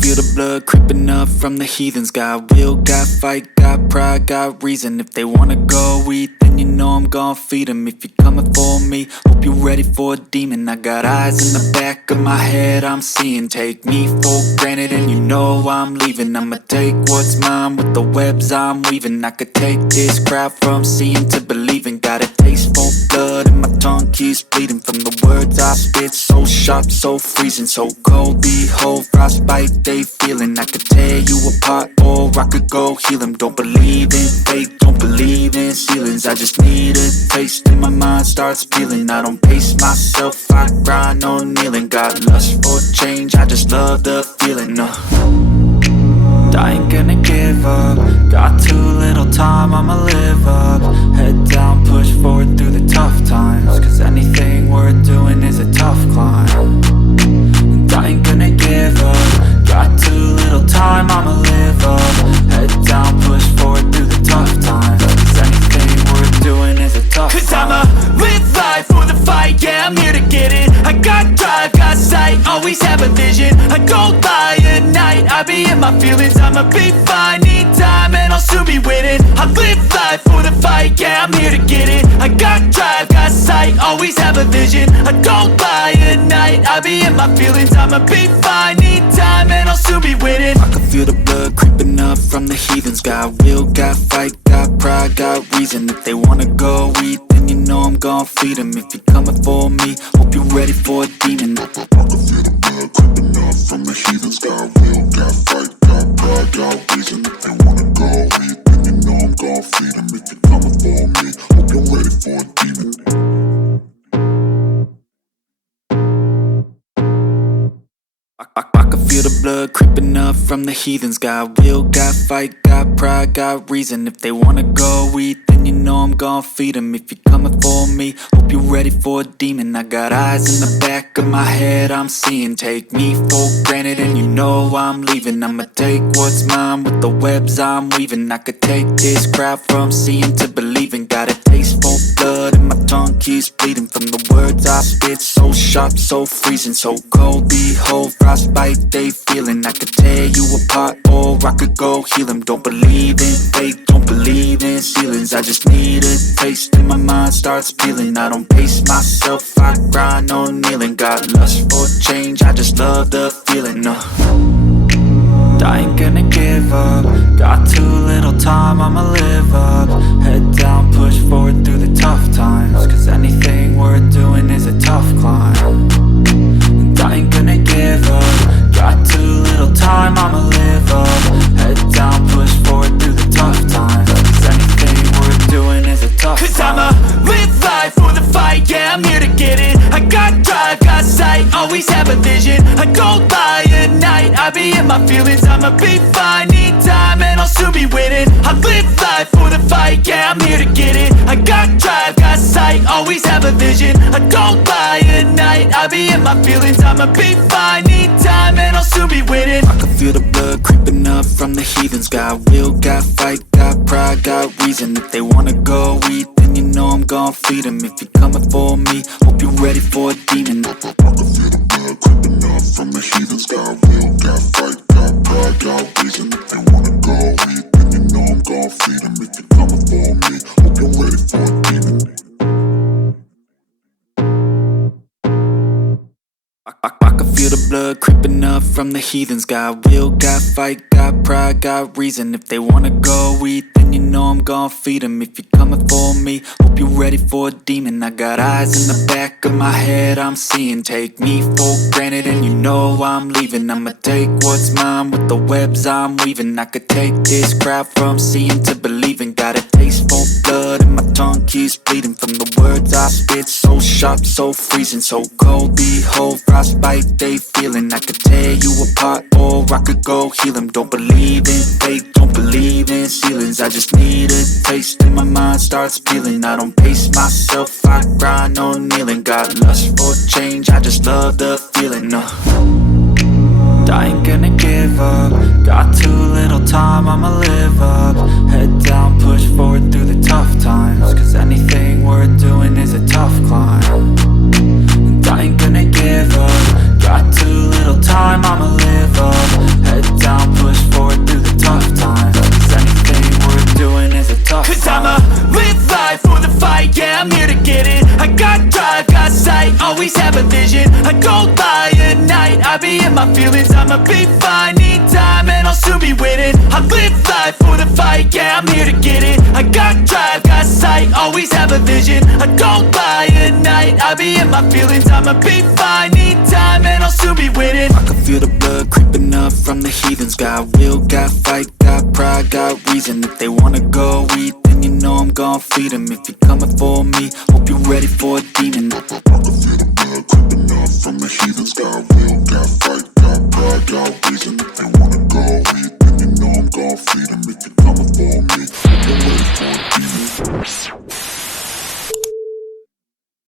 feel the blood creeping up from the heathens. Got will, got fight, got pride, got reason. If they wanna go eat, then you know I'm gon' feed them. If you're coming for me, hope you're ready for a demon. I got eyes in the back of my head, I'm seeing. Take me for granted and you know I'm leaving. I'ma take what's mine with the webs I'm weaving. I could take this crowd from seeing to believing. Got a taste for blood and my tongue keeps bleeding from the words I spit. So sharp, so freezing, so cold. Behold, frostbite they feeling. I could tear you apart or I could go heal them. Don't believe in fate, don't believe in ceilings. I just need a taste and my mind starts peeling. I don't pace myself, I grind on kneeling. Got lust for change, I just love the feeling. I ain't gonna give up. Got too little time, I'ma live up. Head down, push forward through the tough times. Cause anything worth doing is a tough climb. And I ain't gonna give up. Got too little time, I'ma live up. Head down, push forward through the tough times. Cause anything worth doing is a tough climb. Cause I'ma live life for the fight, yeah, I'm here to get it. I got drive, got sight, always have a vision. I don't lie at night, I be in my feelings. I'ma be fine, need time and I'll soon be winning. I live life for the fight, yeah, I'm here to get it. I got drive, got sight, always have a vision. I don't lie at night, I be in my feelings. I'ma be fine, need time and I'll soon be winning. I can feel the blood creeping up from the heathens. Got will, got fight, got pride, got reason. If they wanna go eat, then you know I'm gon' feed them. If you're coming for me, hope you're ready for a demon. I can feel the blood creeping up from the heathens. Got will, got fight, got pride, got reason. If they wanna go eat, then you know I'm gon' feed them. If you're coming for me, hope you're ready for a demon. I can feel the blood creeping up from the heathens. Got will, got fight, got pride, got reason. If they wanna go eat, then you know I'm gon' feed them. If you're coming for me, hope you're ready for a demon. I got eyes in the back of my head, I'm seeing. Take me for granted and you know I'm leaving. I'ma take what's mine with the webs I'm weaving. I could take this crowd from seeing to believing. Got a taste for blood and my tongue keeps bleeding from the words I spit. So sharp, so freezing, so cold. Behold, frostbite they feeling. I could tear you apart or I could go heal them. Don't believe in fate, don't believe in ceilings. I just need a taste and my mind starts peeling. I don't pace myself, I grind on kneeling. Got lust for change, I just love the feeling. I ain't gonna give up. Got too little time, I'ma live up. Head down, push forward through the tough times. Cause anything worth doing is a tough climb. And I ain't gonna give up. Got too little time, I'ma live up. Head down, push forward through the tough times. Cause anything worth doing is a tough climb. Cause I'ma live life for the fight, yeah, I'm here to get it. I got drive, got sight, always have a vision. I don't lie at night, I be in my feelings. I'ma be fine, need time and I'll soon be winning. I live life for the fight, yeah, I'm here to get it. I got drive, got sight, always have a vision. I don't lie at night, I be in my feelings. I'ma be fine, need time and I'll soon be winning. I can feel the blood creeping up from the heathens. Got will, got fight, got pride, got reason. If they wanna go eat, then you know I'm gon' feed them. If you're coming for me, hope you're ready for a demon. I can feel the blood creeping up from the heathens. Got will, got fight, got pride, got reason. If they wanna go eat, then you know I'm gon' feed them. If you're coming for me, hope you're ready for a demon. I can feel the blood creeping up from the heathens. Got will, got fight, got pride, got reason. If they wanna go eat, then you know I'm gon' feed them. If you're coming for me, hope you're ready for a demon. I got eyes in the back of my head, I'm seeing. Take me for granted and you know I'm leaving. I'ma take what's mine with the webs I'm weaving. I could take this crowd from seeing to believing. Got a taste for blood and my tongue keeps bleeding from the words I spit. So sharp, so freezing, so cold. Behold, frostbite they feeling. I could tear you apart or I could go heal them. Don't believe in fate, don't believe in ceilings. I just need a taste and my mind starts peeling. I don't pace myself, I grind on kneeling. Got lust for change, I just love the feeling. I ain't gonna give up. Got too little time, I'ma live up. Head down, push forward through the tough times. Cause anything worth doing is a tough climb. And I ain't gonna give up. Got too little time, I'ma live up. Head I got drive, got sight, always have a vision. I don't lie at night, I be in my feelings. I'ma be fine, need time and I'll soon be winning. I live life for the fight, yeah, I'm here to get it. I got drive, got sight, always have a vision. I don't lie at night, I be in my feelings. I'ma be fine, need time and I'll soon be winning. I can feel the blood creeping up from the heathens. Got will, got fight, got pride, got reason. If they wanna go eat, then you know I'm gon' feed them. If you're coming for me, hope you're ready for a demon. I can feel the blood creeping up from the heathens. Got will, got fight, got pride, got reason. If they wanna go eat,